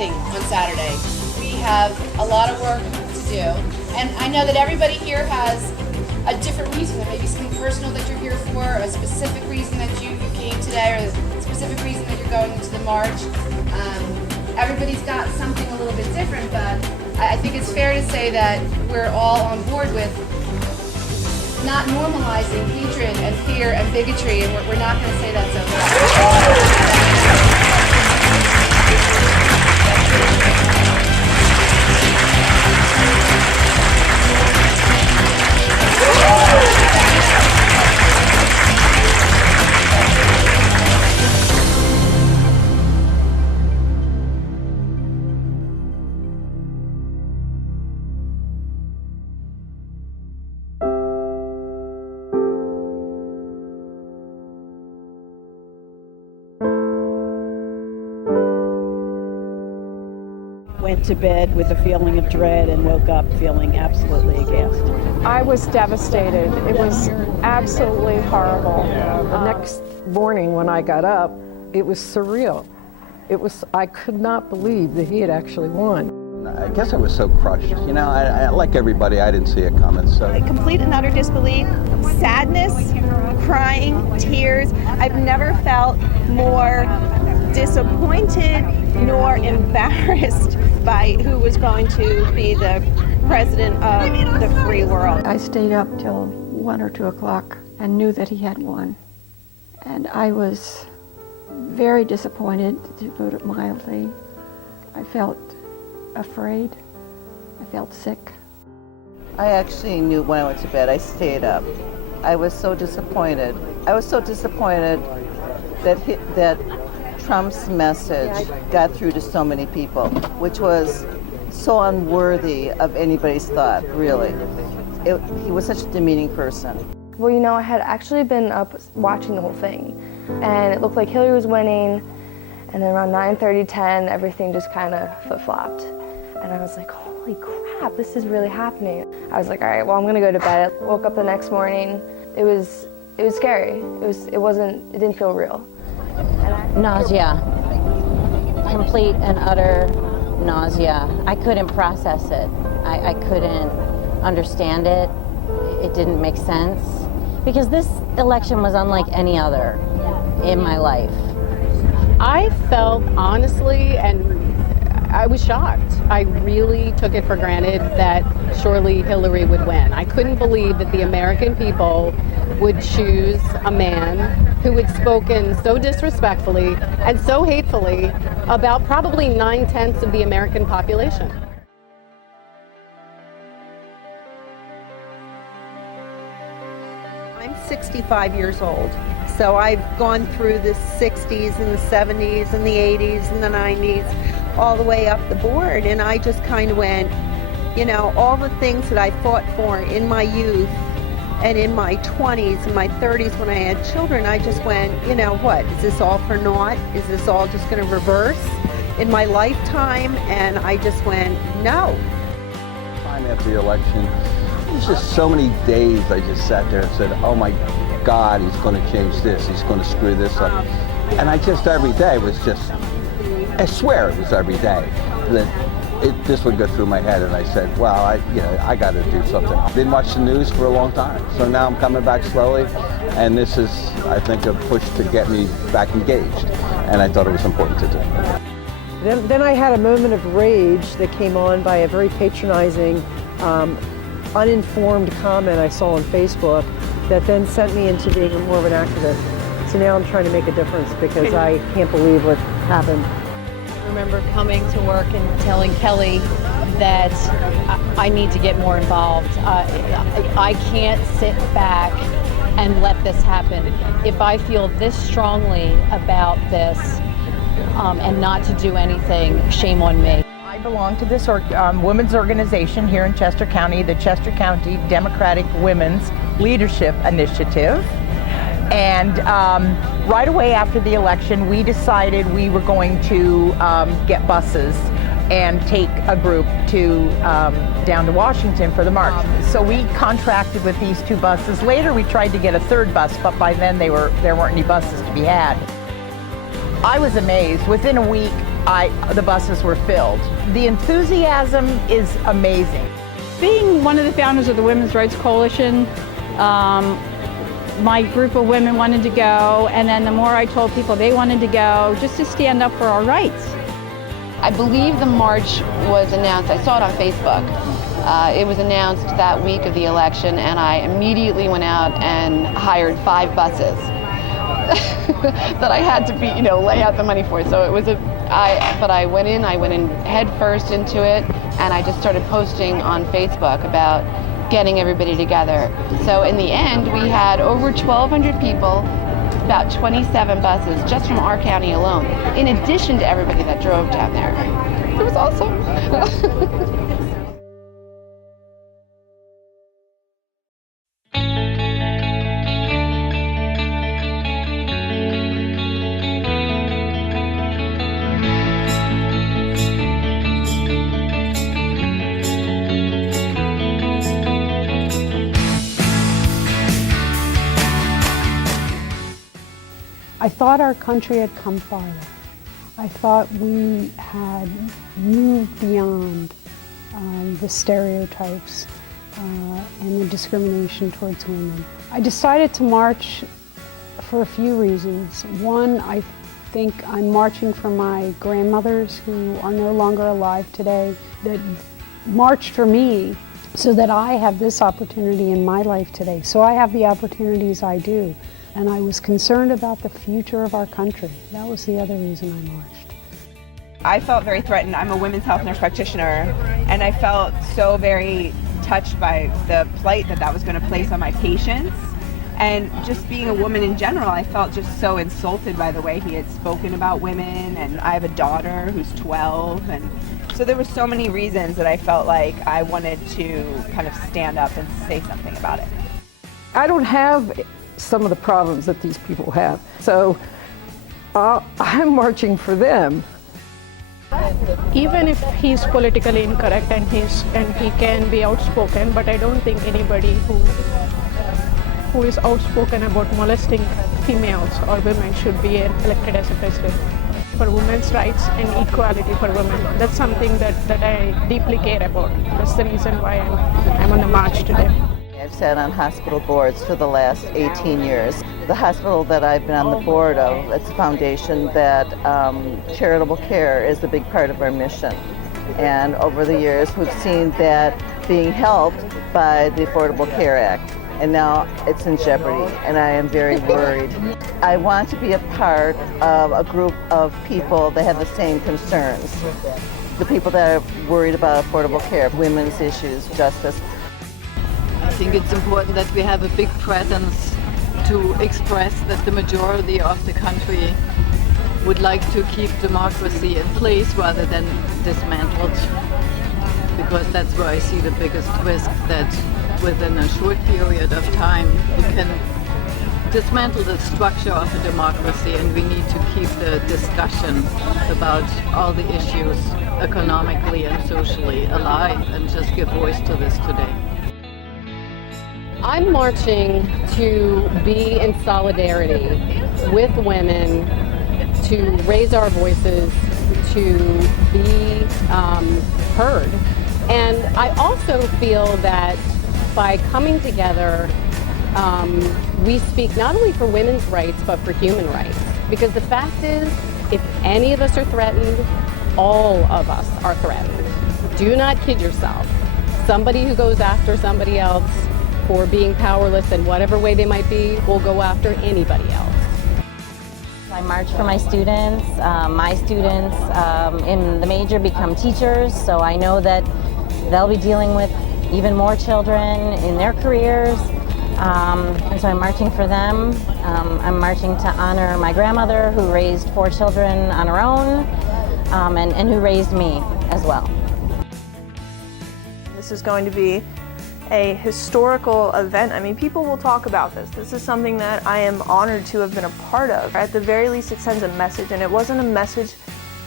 winning on Saturday. We have a lot of work to do, and I know that everybody here has a different reason. There may be something personal that you're here for, a specific reason that you came today, or a specific reason that you're going into the march. Everybody's got something a little bit different, but I think it's fair to say that we're all on board with not normalizing hatred and fear and bigotry, and we're not going to say that's Went to bed with a feeling of dread and woke up feeling absolutely aghast. I was devastated. It was absolutely horrible. The next morning when I got up, it was surreal. I could not believe that he had actually won. I guess I was so crushed. You know, I like everybody, I didn't see it coming, so. Complete and utter disbelief, sadness, crying, tears. I've never felt more disappointed nor embarrassed by who was going to be the president of the free world. I stayed up till 1 or 2 o'clock and knew that he had won. And I was very disappointed, to put it mildly. I felt afraid. I felt sick. I actually knew when I went to bed. I stayed up. I was so disappointed. I was so disappointed that Trump's message got through to so many people, which was so unworthy of anybody's thought, really. He was such a demeaning person. Well, you know, I had actually been up watching the whole thing, and it looked like Hillary was winning, and then around 9:30, 10, everything just kind of flip-flopped. And I was like, holy crap, this is really happening. I was like, all right, well, I'm gonna go to bed. I woke up the next morning. It was scary. It didn't feel real. Nausea, complete and utter nausea. I couldn't process it. I couldn't understand it. It didn't make sense because this election was unlike any other in my life. I felt honestly, and I was shocked. I really took it for granted that surely Hillary would win. I couldn't believe that the American people would choose a man who had spoken so disrespectfully and so hatefully about probably 9/10 of the American population. I'm 65 years old, so I've gone through the 60s and the 70s and the 80s and the 90s, all the way up the board, and I just kind of went, you know, all the things that I fought for in my youth and in my 20s and my 30s when I had children, I just went, you know what, is this all for naught? Is this all just going to reverse in my lifetime? And I just went, no. Time after the election, it was just so many days I just sat there and said, oh my God, he's going to change this, he's going to screw this up. And I just, every day was just, I swear it was every day that this would go through my head, and I said, well, I got to do something. I didn't watch the news for a long time, so now I'm coming back slowly, and this is, I think, a push to get me back engaged, and I thought it was important to do. Then I had a moment of rage that came on by a very patronizing, uninformed comment I saw on Facebook that then sent me into being more of an activist. So now I'm trying to make a difference because I can't believe what happened. I remember coming to work and telling Kelly that I need to get more involved. I can't sit back and let this happen. If I feel this strongly about this and not to do anything, shame on me. I belong to this women's organization here in Chester County, the Chester County Democratic Women's Leadership Initiative. And right away after the election, we decided we were going to get buses and take a group to down to Washington for the march. So we contracted with these 2 buses. Later we tried to get a 3rd bus, but by then there weren't any buses to be had. I was amazed. Within a week, the buses were filled. The enthusiasm is amazing. Being one of the founders of the Women's Rights Coalition, my group of women wanted to go, and then the more I told people they wanted to go, just to stand up for our rights. I believe the march was announced, I saw it on Facebook. It was announced that week of the election, and I immediately went out and hired 5 buses that I had to lay out the money for. So it was but I went in head first into it, and I just started posting on Facebook about getting everybody together. So in the end, we had over 1,200 people, about 27 buses just from our county alone, in addition to everybody that drove down there. It was awesome. I thought our country had come farther. I thought we had moved beyond the stereotypes and the discrimination towards women. I decided to march for a few reasons. One, I think I'm marching for my grandmothers who are no longer alive today, that marched for me so that I have this opportunity in my life today, so I have the opportunities I do. And I was concerned about the future of our country. That was the other reason I marched. I felt very threatened. I'm a women's health nurse practitioner, and I felt so very touched by the plight that was going to place on my patients. And just being a woman in general, I felt just so insulted by the way he had spoken about women, and I have a daughter who's 12, and so there were so many reasons that I felt like I wanted to kind of stand up and say something about it. I don't have some of the problems that these people have. So I'm marching for them. Even if he's politically incorrect and he can be outspoken, but I don't think anybody who is outspoken about molesting females or women should be elected as a president. For women's rights and equality for women, that's something that I deeply care about. That's the reason why I'm on the march today. I've sat on hospital boards for the last 18 years. The hospital that I've been on the board of, it's a foundation that charitable care is a big part of our mission. And over the years, we've seen that being helped by the Affordable Care Act. And now it's in jeopardy, and I am very worried. I want to be a part of a group of people that have the same concerns. The people that are worried about affordable care, women's issues, justice. I think it's important that we have a big presence to express that the majority of the country would like to keep democracy in place rather than dismantled, because that's where I see the biggest risk, that within a short period of time you can dismantle the structure of a democracy, and we need to keep the discussion about all the issues economically and socially alive and just give voice to this today. I'm marching to be in solidarity with women, to raise our voices, to be heard. And I also feel that by coming together, we speak not only for women's rights, but for human rights. Because the fact is, if any of us are threatened, all of us are threatened. Do not kid yourself. Somebody who goes after somebody else for being powerless in whatever way they might be will go after anybody else. I march for my students. My students in the major become teachers, so I know that they'll be dealing with even more children in their careers. And so I'm marching for them. I'm marching to honor my grandmother, who raised 4 children on her own, and who raised me as well. This is going to be a historical event. I mean, people will talk about this. This is something that I am honored to have been a part of. At the very least, it sends a message, and it wasn't a message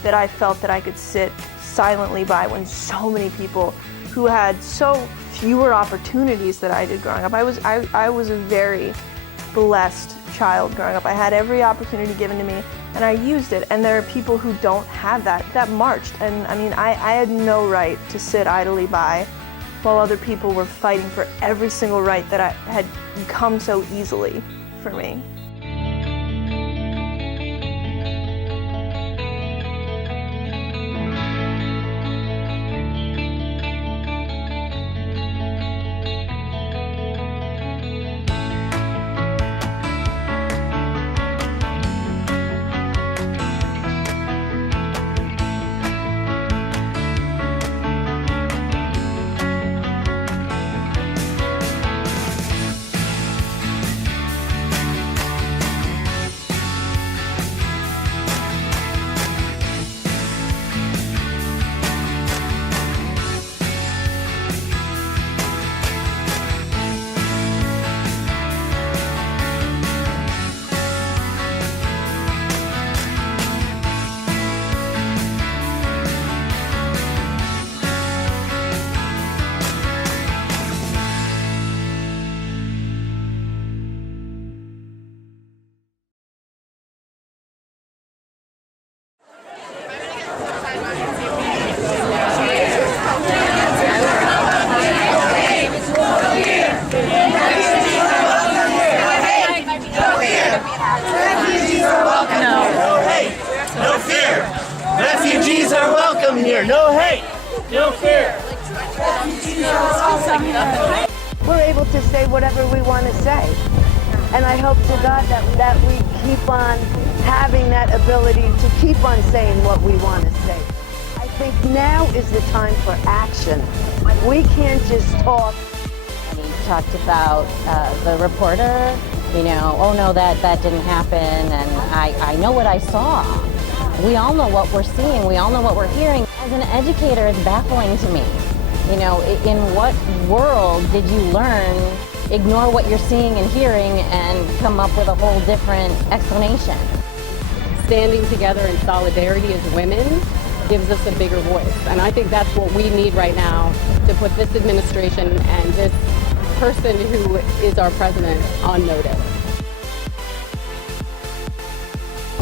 that I felt that I could sit silently by when so many people who had so fewer opportunities that I did growing up. I was a very blessed child growing up. I had every opportunity given to me, and I used it. And there are people who don't have that marched. And I mean, I had no right to sit idly by while other people were fighting for every single right that had come so easily for me. Refugees are welcome here. No hate, no fear. We're able to say whatever we want to say. And I hope to God that we keep on having that ability to keep on saying what we want to say. I think now is the time for action. We can't just talk. And he talked about the reporter, you know, oh no, that didn't happen, and I know what I saw. We all know what we're seeing, we all know what we're hearing. As an educator, it's baffling to me. You know, in what world did you learn, ignore what you're seeing and hearing and come up with a whole different explanation? Standing together in solidarity as women gives us a bigger voice. And I think that's what we need right now to put this administration and this person who is our president on notice.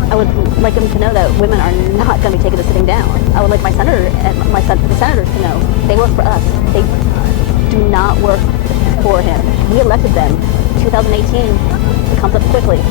I would like them to know that women are not going to be taken to sitting down. I would like my senator and the senators to know they work for us. They do not work for him. We elected them. 2018, it comes up quickly.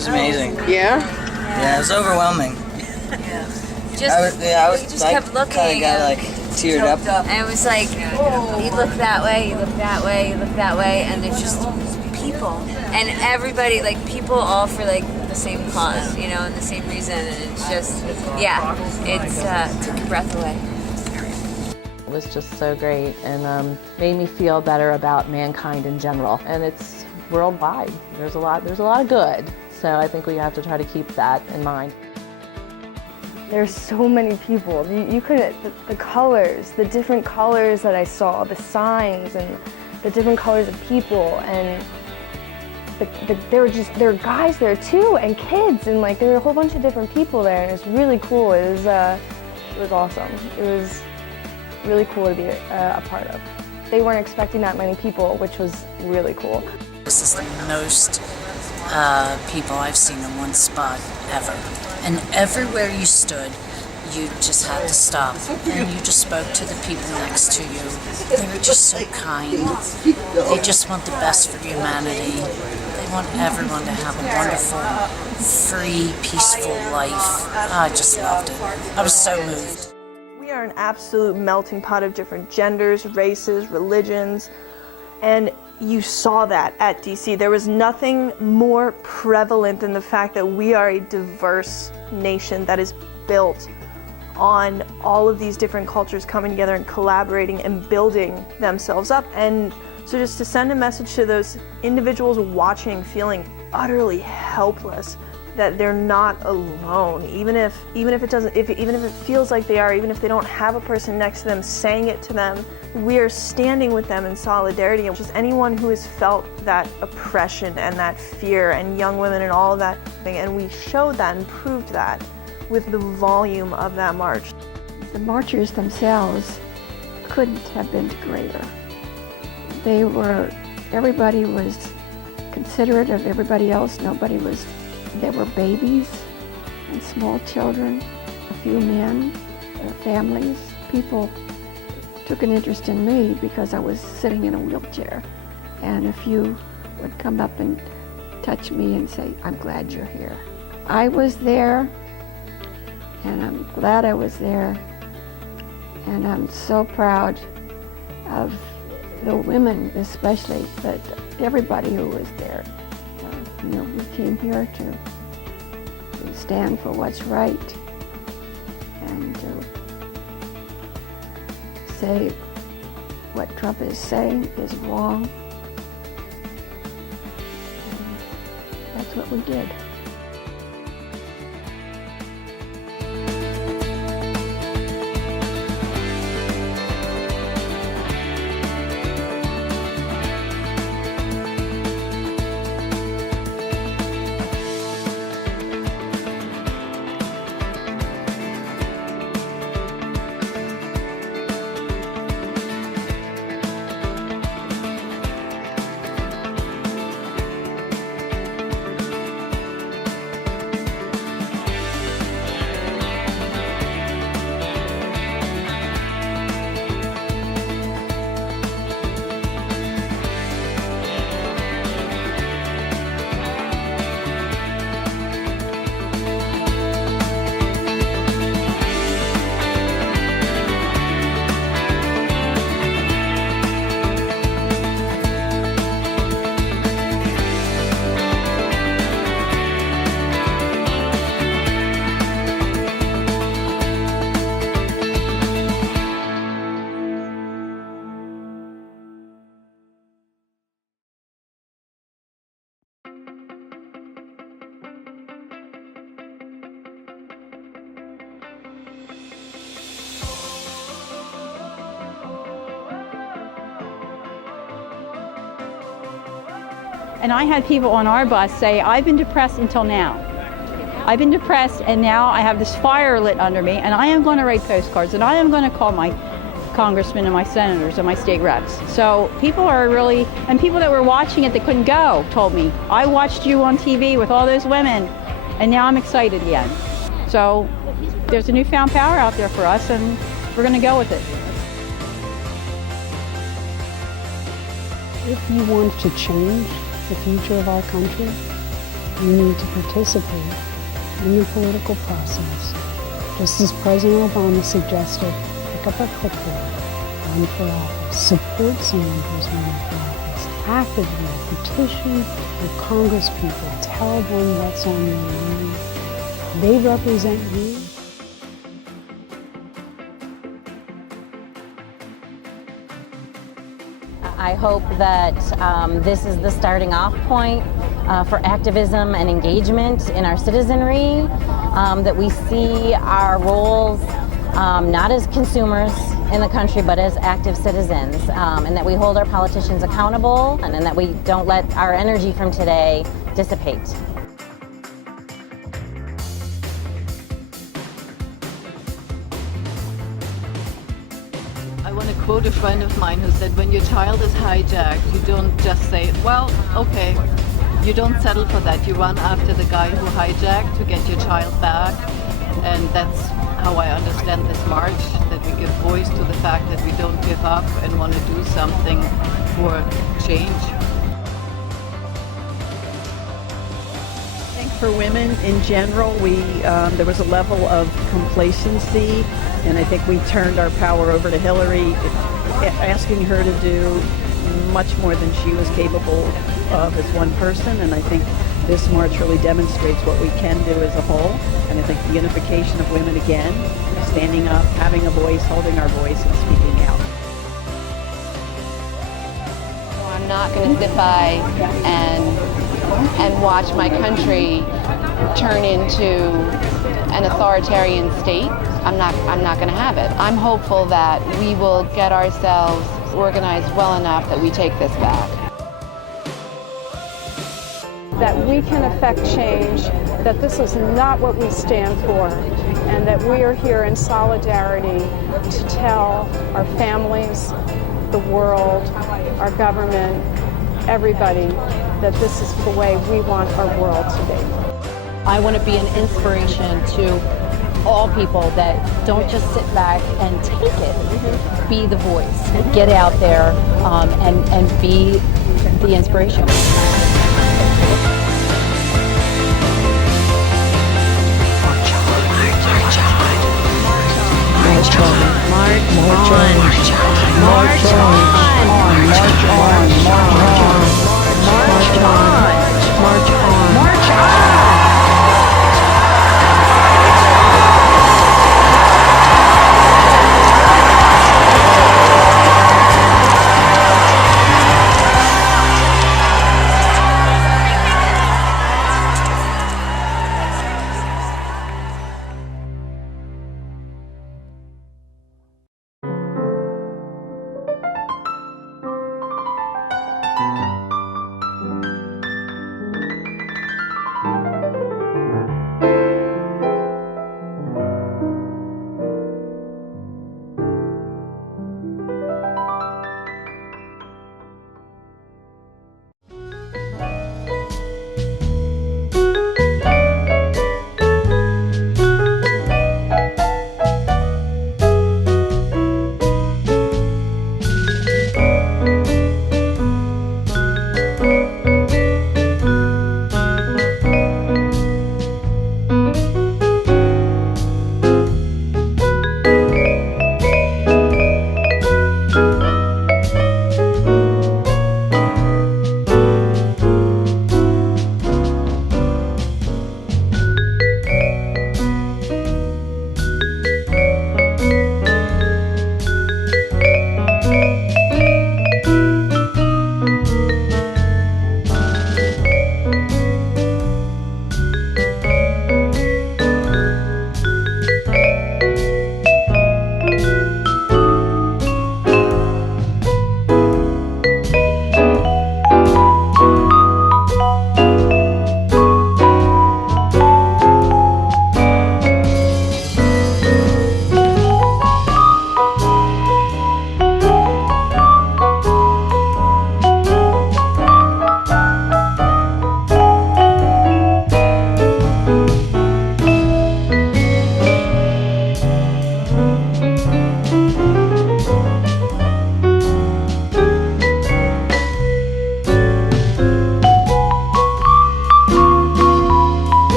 was amazing. Yeah? Yeah, it was overwhelming. I just kept looking. Kind of got like teared up. And it was like, you look that way, you look that way, you look that way, and there's just people. And everybody, like, people all for, like, the same cause, you know, and the same reason. And it's just, yeah, it took your breath away. It was just so great and made me feel better about mankind in general. And it's worldwide. There's a lot of good. So I think we have to try to keep that in mind. There's so many people. You couldn't, the colors, the different colors that I saw, the signs and the different colors of people, and there were guys there too, and kids, and like there were a whole bunch of different people there, and it was really cool. It was awesome. It was really cool to be a part of. They weren't expecting that many people, which was really cool. This is the most people I've seen in one spot ever. And everywhere you stood, you just had to stop and you just spoke to the people next to you. They were just so kind. They just want the best for humanity. They want everyone to have a wonderful, free, peaceful life. I just loved it. I was so moved. We are an absolute melting pot of different genders, races, religions, and you saw that at DC. There was nothing more prevalent than the fact that we are a diverse nation that is built on all of these different cultures coming together and collaborating and building themselves up. And so just to send a message to those individuals watching, feeling utterly helpless, that they're not alone, even if it feels like they are, even if they don't have a person next to them saying it to them, we are standing with them in solidarity. And just anyone who has felt that oppression and that fear, and young women and all of that thing, and we showed that and proved that with the volume of that march. The marchers themselves couldn't have been greater. Everybody was considerate of everybody else. There were babies and small children, a few men, families. People took an interest in me because I was sitting in a wheelchair, and a few would come up and touch me and say, "I'm glad you're here." I was there, and I'm glad I was there, and I'm so proud of the women especially, but everybody who was there. We came here to stand for what's right and to say what Trump is saying is wrong. And that's what we did. And I had people on our bus say, "I've been depressed until now. I've been depressed and now I have this fire lit under me and I am going to write postcards and I am going to call my congressmen and my senators and my state reps." So people are really, and people that were watching it that couldn't go told me, "I watched you on TV with all those women and now I'm excited again." So there's a newfound power out there for us and we're going to go with it. If you want to change the future of our country, We need to participate in the political process. Just as President Obama suggested, pick up a clipboard, run for office, support someone who's running for office, actively petition your congresspeople, tell them what's on your mind. They represent you. I hope that this is the starting off point for activism and engagement in our citizenry, that we see our roles not as consumers in the country, but as active citizens, and that we hold our politicians accountable, and that we don't let our energy from today dissipate. I want to quote a friend of mine who said, when your child is hijacked, you don't just say, well, okay. You don't settle for that. You run after the guy who hijacked to get your child back. And that's how I understand this march, that we give voice to the fact that we don't give up and want to do something for change. I think for women in general, there was a level of complacency, and I think we turned our power over to Hillary, asking her to do much more than she was capable of as one person, and I think this march really demonstrates what we can do as a whole, and I think the unification of women again, standing up, having a voice, holding our voice, and speaking out. I'm not going to sit by and watch my country turn into an authoritarian state. I'm not going to have it. I'm hopeful that we will get ourselves organized well enough that we take this back. That we can affect change, that this is not what we stand for, and that we are here in solidarity to tell our families, the world, our government, everybody, that this is the way we want our world to be. I want to be an inspiration to all people that don't just sit back and take it. Be the voice. Get out there and be the inspiration. March on. March on. March on. March on. March on.